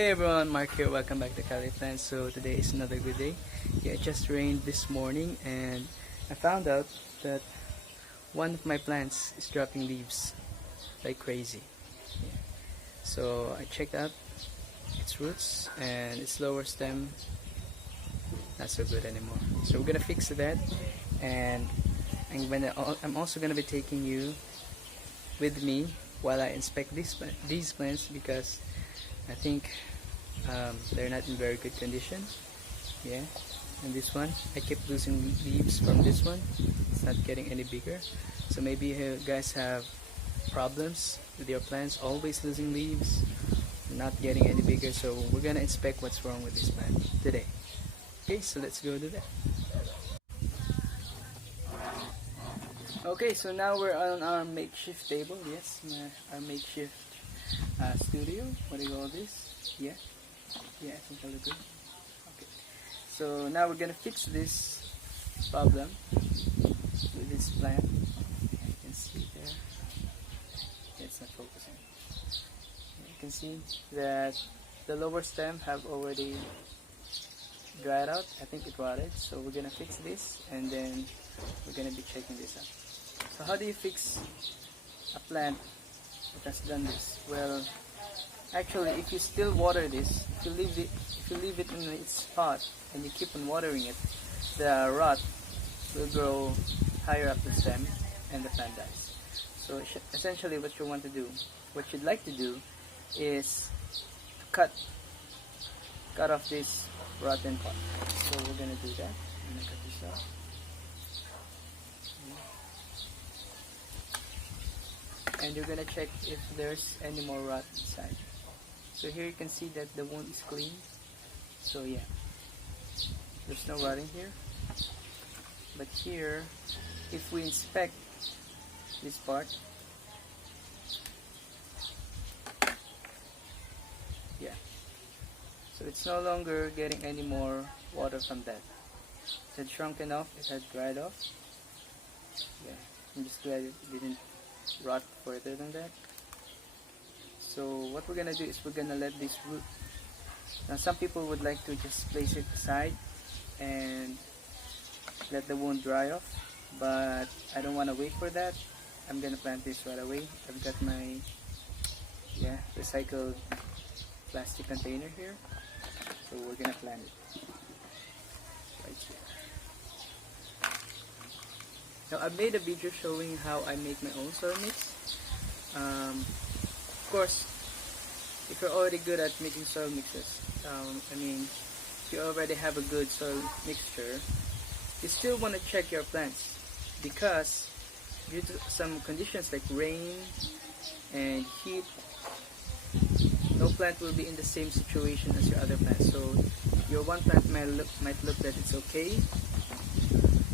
Hey everyone, Mark here. Welcome back to Cali Plants. So today is another good day. Yeah, it just rained this morning and I found out that one of my plants is dropping leaves like crazy. Yeah. So I checked out its roots and its lower stem not so good anymore. So we're gonna fix that, and I'm also gonna be taking you with me while I inspect these plants because I think they're not in very good condition. Yeah, and this one I keep losing leaves from this one. It's not getting any bigger. So maybe you guys have problems with your plants, always losing leaves, not getting any bigger. So we're gonna inspect what's wrong with this plant today. Okay, so let's go to that. Okay, so now we're on our makeshift table. Yes, our makeshift studio. What do you call this? Yeah, I think I look good. Okay, so now we're gonna fix this problem with this plant. You can see there. It's not focusing. You can see that the lower stem have already dried out. I think it rotted. So we're gonna fix this, and then we're gonna be checking this out. So how do you fix a plant that has done this? Well, actually, if you still water this, if you leave it in its pot and you keep on watering it, the rot will grow higher up the stem and the plant dies. So essentially, what you'd like to do, is cut off this rotten pot. So we're gonna do that. I'm gonna cut this off. And you're gonna check if there's any more rot inside. So here you can see that the wound is clean. So yeah, there's no rotting here. But here, if we inspect this part, yeah, so it's no longer getting any more water from that. It had shrunken off, it had dried off. Yeah, I'm just glad it didn't rot further than that. So what we're gonna do is we're gonna let this root. Now some people would like to just place it aside and let the wound dry off, but I don't want to wait for that. I'm gonna plant this right away. I've got my recycled plastic container here, so we're gonna plant it right here. Now I've made a video showing how I make my own soil mix. Of course, if you're already good at making soil mixes, if you already have a good soil mixture, you still want to check your plants because due to some conditions like rain and heat, no plant will be in the same situation as your other plants. So your one plant might look that it's okay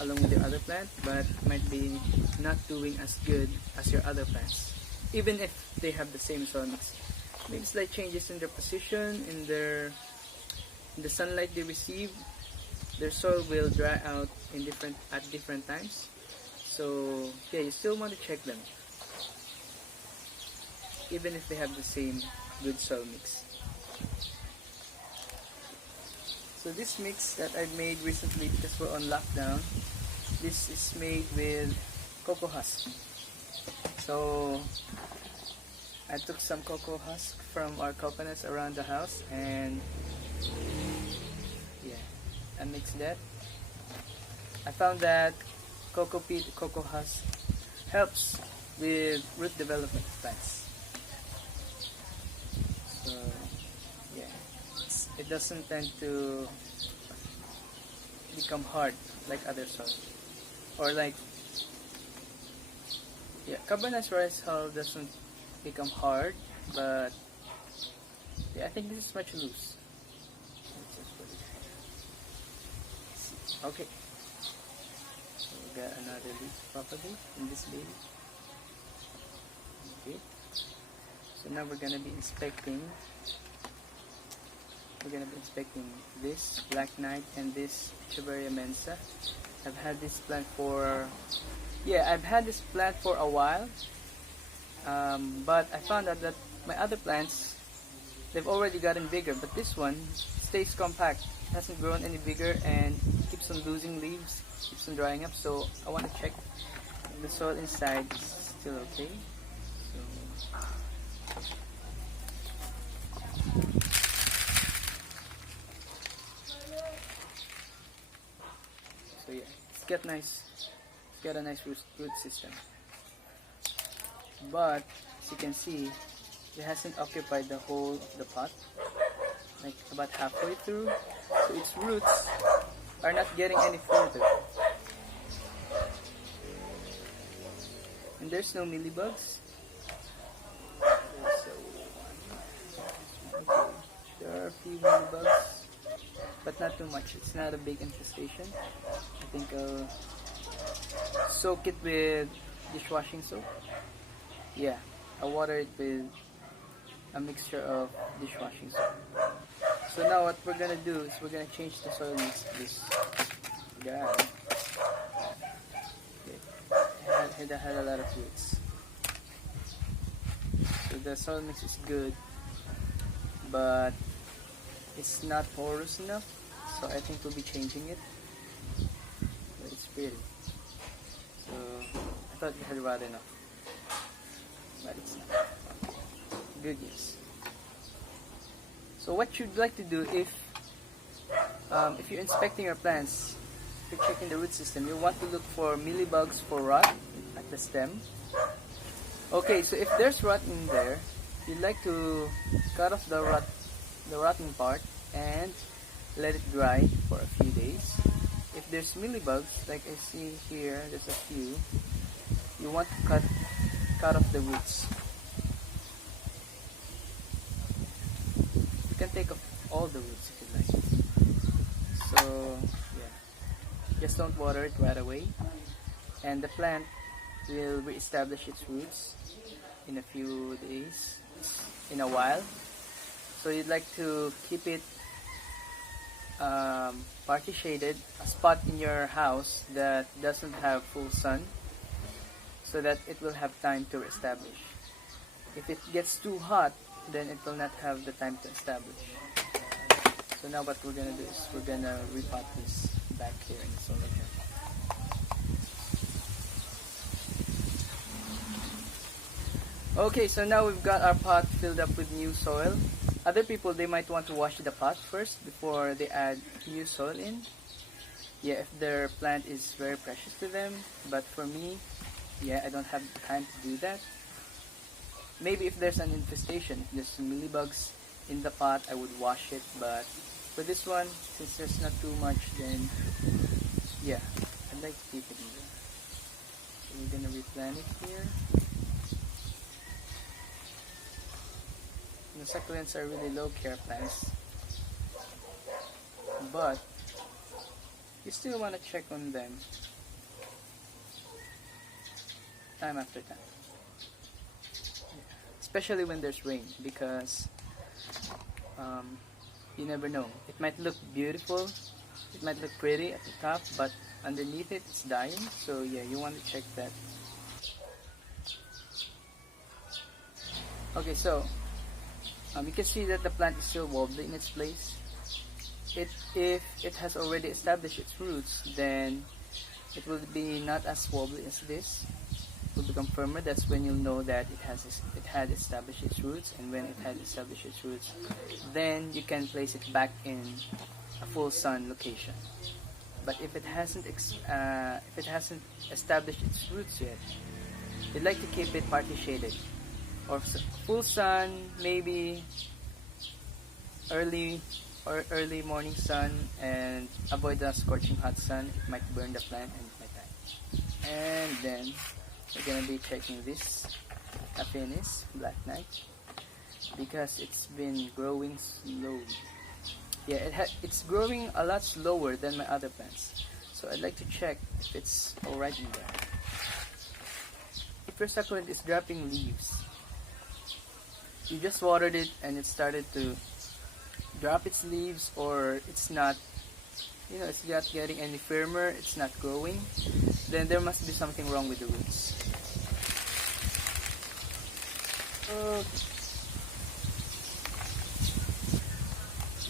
along with your other plant, but might be not doing as good as your other plants, even if they have the same soil mix. Maybe slight changes in their position, in the sunlight they receive, their soil will dry out at different times. So yeah, you still want to check them, even if they have the same good soil mix. So this mix that I made recently, because we're on lockdown, this is made with cocoa husk. So I took some cocoa husk from our coconuts around the house, and yeah, I mixed that. I found that cocoa husk helps with root development of plants. So yeah, it doesn't tend to become hard like other soil, or like carbonized rice hull doesn't become hard, but yeah, I think this is much loose. Okay, so we got another leaf property in this baby. Okay, so now we're gonna be inspecting. This Black Knight and this Echeveria Mensa. I've had this plant for a while, but I found out that my other plants they've already gotten bigger, but this one stays compact, hasn't grown any bigger, and keeps on losing leaves, keeps on drying up. So I want to check if the soil inside is still okay. So yeah, it's got a nice root system, but as you can see, it hasn't occupied the whole of the pot, like about halfway through, so its roots are not getting any further. And there's no mealybugs. There are a few mealybugs, but not too much. It's not a big infestation. I think I'll soak it with dishwashing soap. Yeah, I'll water it with a mixture of dishwashing soap. So now what we're gonna do is we're gonna change the soil mix of this guy. Okay. It had a lot of roots. So the soil mix is good, but it's not porous enough, so I think we'll be changing it. But it's pretty. So I thought it had rot enough, but it's not. Good news. So what you'd like to do if you're inspecting your plants, if you're checking the root system, you want to look for mealybugs for rot at the stem. Okay, so if there's rot in there, you'd like to cut off the rotten part and let it dry for a few days. If there's mealybugs, like I see here, there's a few, you want to cut off the roots. You can take off all the roots if you like. So yeah, just don't water it right away, and the plant will re-establish its roots in a few days, in a while. So you'd like to keep it partly shaded, a spot in your house that doesn't have full sun, so that it will have time to establish. If it gets too hot, then it will not have the time to establish. So now what we're gonna do is we're gonna repot this back here in the solar jar. Okay, so now we've got our pot filled up with new soil. Other people, they might want to wash the pot first before they add new soil in. Yeah, if their plant is very precious to them. But for me, yeah, I don't have the time to do that. Maybe if there's an infestation, if there's some mealybugs in the pot, I would wash it. But for this one, since there's not too much, then yeah, I'd like to keep it in there. So we're gonna replant it here. The succulents are really low care plants, but you still want to check on them time after time, especially when there's rain, because you never know. It might look beautiful, it might look pretty at the top, but underneath it, it's dying. So yeah, you want to check that. Okay, so you can see that the plant is still wobbly in its place. If it has already established its roots, then it will be not as wobbly as this. It will become firmer. That's when you'll know that it had established its roots. And when it had established its roots, then you can place it back in a full sun location. But if it hasn't established its roots yet, you'd like to keep it partly shaded, or full sun, maybe early morning sun, and avoid the scorching hot sun. It might burn the plant and it might die. And then we're gonna be checking this Affinis Black Knight, because it's been growing slowly. Yeah, it's growing a lot slower than my other plants. So I'd like to check if it's alright in there. If your succulent is dropping leaves, you just watered it and it started to drop its leaves, or it's not, it's not getting any firmer, it's not growing, then there must be something wrong with the roots.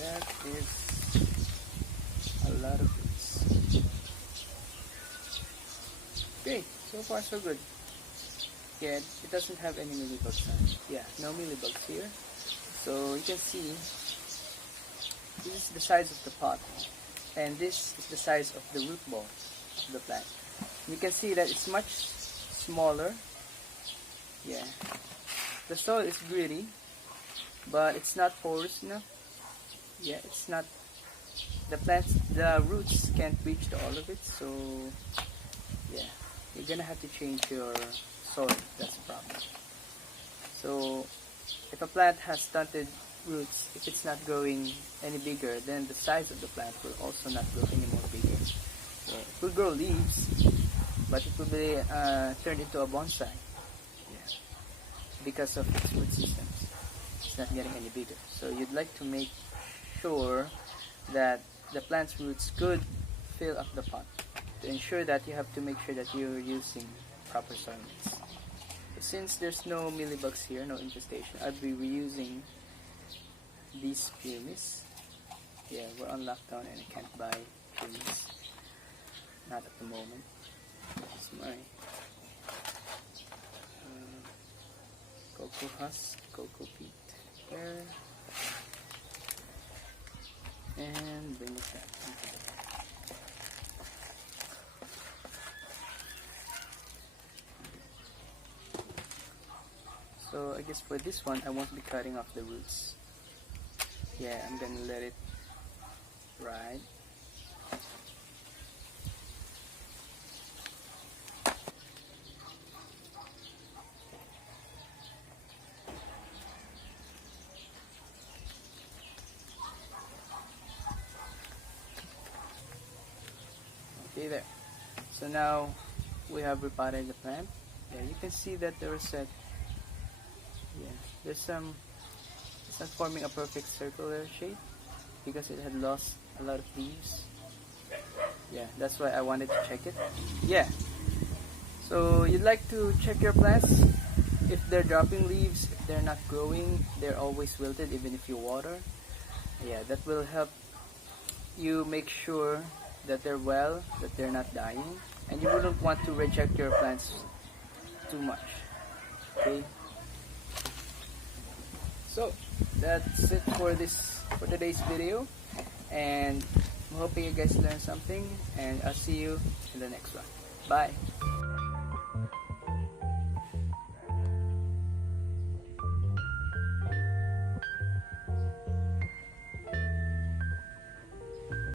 that is a lot of roots. Okay, so far so good. Yeah, it doesn't have any mealybugs on it. Yeah, no mealybugs here. So you can see this is the size of the pot, and this is the size of the root ball of the plant. You can see that it's much smaller. Yeah, the soil is gritty, but it's not porous enough. Yeah, it's not, the roots can't reach to all of it, so yeah, you're gonna have to change your soil. That's the problem. So if a plant has stunted roots, if it's not growing any bigger, then the size of the plant will also not grow any more bigger. So it will grow leaves, but it will be turned into a bonsai. Yeah, because of its root systems. It's not getting any bigger. So you'd like to make sure that the plant's roots could fill up the pot. To ensure that, you have to make sure that you're using proper soil mix. So since there's no mealybugs here, no infestation, I'll be reusing these Affinis. Yeah, we're on lockdown and I can't buy Affinis. Not at the moment. It's my cocoa husk, cocoa peat there, and bring it back. So I guess for this one, I won't be cutting off the roots. Yeah, I'm gonna let it ride. Okay, there. So now we have repotted the plant. Yeah, you can see that the rosette, yeah, there's some, it's not forming a perfect circular shape because it had lost a lot of leaves. Yeah, that's why I wanted to check it. Yeah, so you'd like to check your plants. If they're dropping leaves, if they're not growing, they're always wilted even if you water. Yeah, that will help you make sure that they're well, that they're not dying, and you wouldn't want to reject your plants too much. Okay, so that's it for today's video, and I'm hoping you guys learned something, and I'll see you in the next one. Bye.